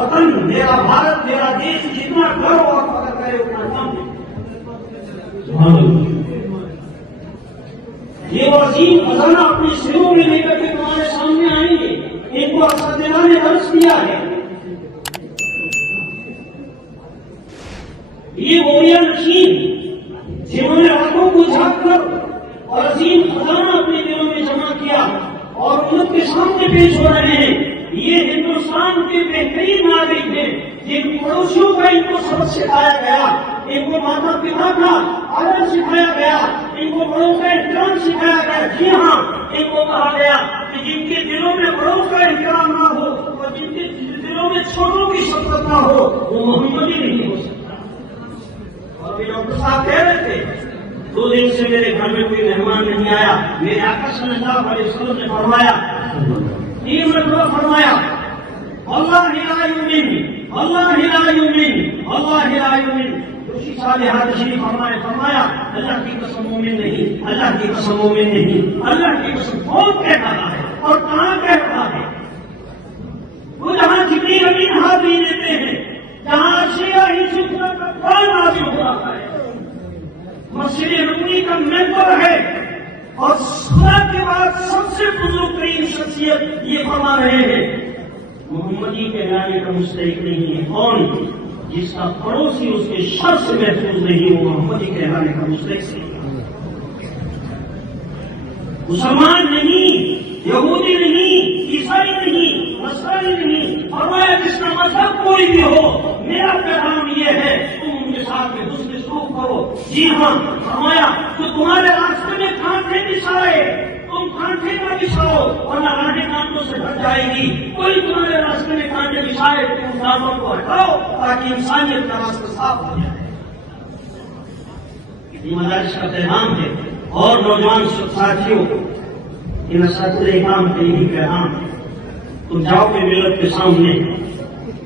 وطن میرا بھارت میرا دیش جتنا گرو اور فخر کرے اتنا کم ہے. یہ وہ عظیم خزانہ اپنے سروں میں لے کر کے تمہارے سامنے آئیں گے. ان کو اساتذہ نے درس دیا ہے. یہ اولیاء نشین جنہوں نے راتوں کو جھاگ کر اور عظیم خزانہ اپنے دلوں میں جمع کیا اور امت کے سامنے پیش ہو رہے ہیں. یہ ہندوستان کے بہترین ناگرک ہیں جن پڑوسیوں کا ان کو سبق سکھایا گیا. ان کو ماتا پتا کا آدر سکھایا گیا. ان کو بڑوں کا احترام سکھایا گیا. جی ہاں, ان کو کہا گیا کہ جن کے دلوں میں بڑوں کا احترام نہ ہو اور جن کے دلوں میں چھوٹوں کی شفقت نہ ہو وہ محمدی نہیں ہو سکتا. اور یہ ڈاکٹر صاحب کہہ رہے تھے 2 دن سے میرے گھر میں کوئی مہمان نہیں آیا. میرے آقا صلی اللہ علیہ وسلم نے فرمایا 3 مرتبہ فرمایا اللہ لا یؤمن اللہ لا یؤمن اللہ لا یؤمن. دوسری سال یہاں تشریف فرمایا اللہ کی قسم مومن نہیں, اللہ کی قسم مومن نہیں, اللہ کی قسم. کون کہہ رہا ہے اور کہاں کہہ رہا ہے؟ وہ جہاں جبریل امین حاضری دیتے ہیں, جہاں شیعہ ہی شکر کا قرآن نازل ہو رہا ہے, مسجد نبوی کا ممبر ہے اور صلاۃ کے بعد سب سے بزرگ ترین شخصیت یہ فرما رہے ہیں محمدی کہلانے کا مستحق نہیں ہے. کون؟ جس کا پڑوسی اس کے شر سے محفوظ نہیں وہ محمدی کہلانے کا مستحق نہیں. مسلمان نہیں, یہودی نہیں, عیسائی نہیں, نصرانی نہیں. فرمایا جس کا مذہب کوئی بھی ہو میرا پیغام یہ ہے تم ان کے ساتھ میں حسن سلوک کرو. جی ہاں, فرمایا تو تمہارے راستے میں کانٹے بچھائے تم کانٹے نہ بچھاؤ ورنہ راہیں کانٹوں سے بھر جائے گی. کوئی تمہارے راستے میں کانٹے بچھائے تم کانٹوں کو ہٹاؤ تاکہ انسانیت کا راستہ صاف ہو جائے. یہ مدارس کا پیغام ہے. اور نوجوان ساتھیوں, ان اساتذہ کام کا یہی پیغام ہے. تم جاؤ گے ملت کے سامنے,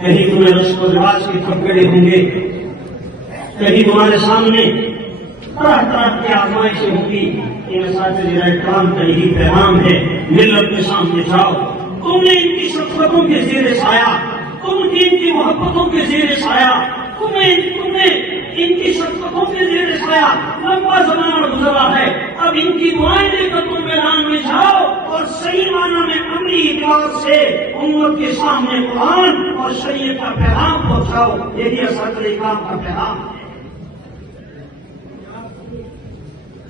کہیں تمہیں رسم و رواج کے تھپڑے ہوں گے, کہیں تمہارے سامنے طرح طرح کی آزمائشیں ہوں گی. ان اساتذہ کرام کا یہی پیغام ہے ملت کے سامنے جاؤ. تم نے ان کی شفقتوں کے زیر سایہ, تم نے ان کی محبتوں کے زیر سایہ, تم نے ان کی شفقتوں کے زیر سایہ لمبا زمانہ گزرا ہے. اب ان کی دعائیں لے کر تم میدان میں جاؤ اور صحیح معنی میں عملی اعتبار سے امت کے سامنے قرآن اور شریعت کا پیغام پہنچاؤ. یہی اساتذہ کرام کا پیغام ہے.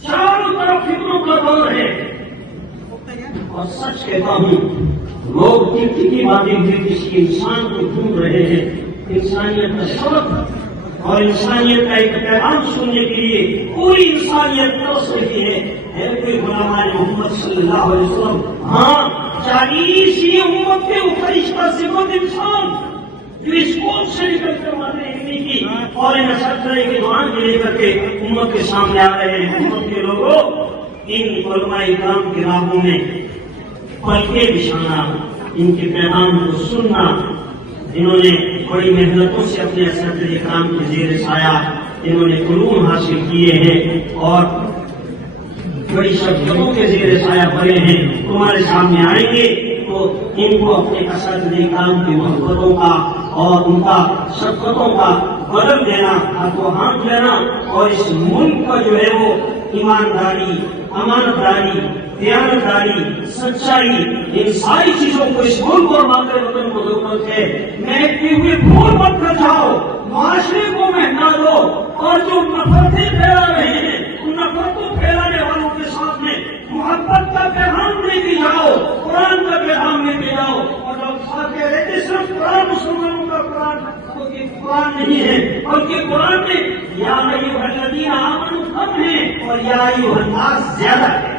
چاروں طرف فکروں کا دور ہے اور سچ کہتا ہوں لوگ کی باتیں کسی انسان کو ڈھونڈ رہے ہیں. انسانیت کا شوق اور انسانیت کا ایک پیغام سننے کے لیے پوری انسانیت ترس رہی ہے. کوئی غلامان محمد صلی اللہ علیہ وسلم, ہاں 40 یہ امت کے فرشتہ صفت انسان جو اسکول سے نکل کر مانے کی اور ان اساتذہ کی دعائیں لے کر کے امت کے سامنے آ رہے ہیں. امت کے لوگوں ان علماء کرام کی راہوں میں پلکیں بچھانا, ان کے پیغام کو سننا. انہوں نے بڑی محنتوں سے اپنے اساتذہ کرام کے زیر سایہ انہوں نے علوم حاصل کیے ہیں اور بڑی شفقتوں کے زیر سایہ بڑے ہیں. تمہارے سامنے آئیں گے تو ان کو اپنے اساتذہ کرام کی محبتوں کا اور ان کا شفقتوں کا بدل دینا, ہاتھوں ہاتھ لینا اور اس ملک کا جو ہے وہ ایمانداری, امانتداری, دیانتداری, سچائی, ان ساری چیزوں کو اس ملک اور مادر وطن کو ضرورت ہے. مہکتے ہوئے پھول مت کر جاؤ, معاشرے کو مہکا دو اور جو نفرتیں پھیلا رہے ہیں ان نفرتوں پھیلانے والوں کے سامنے محبت کا پیغام لے کے جاؤ, قرآن کا پیغام لے کے جاؤ. اور ڈاکٹر صاحب کہہ رہے تھے صرف قرآن مسلمانوں کا قرآن نہیں ہے بلکہ قرآن میں یا ایھا الذین آمنوا کم ہے اور یا ایھا الناس زیادہ ہے.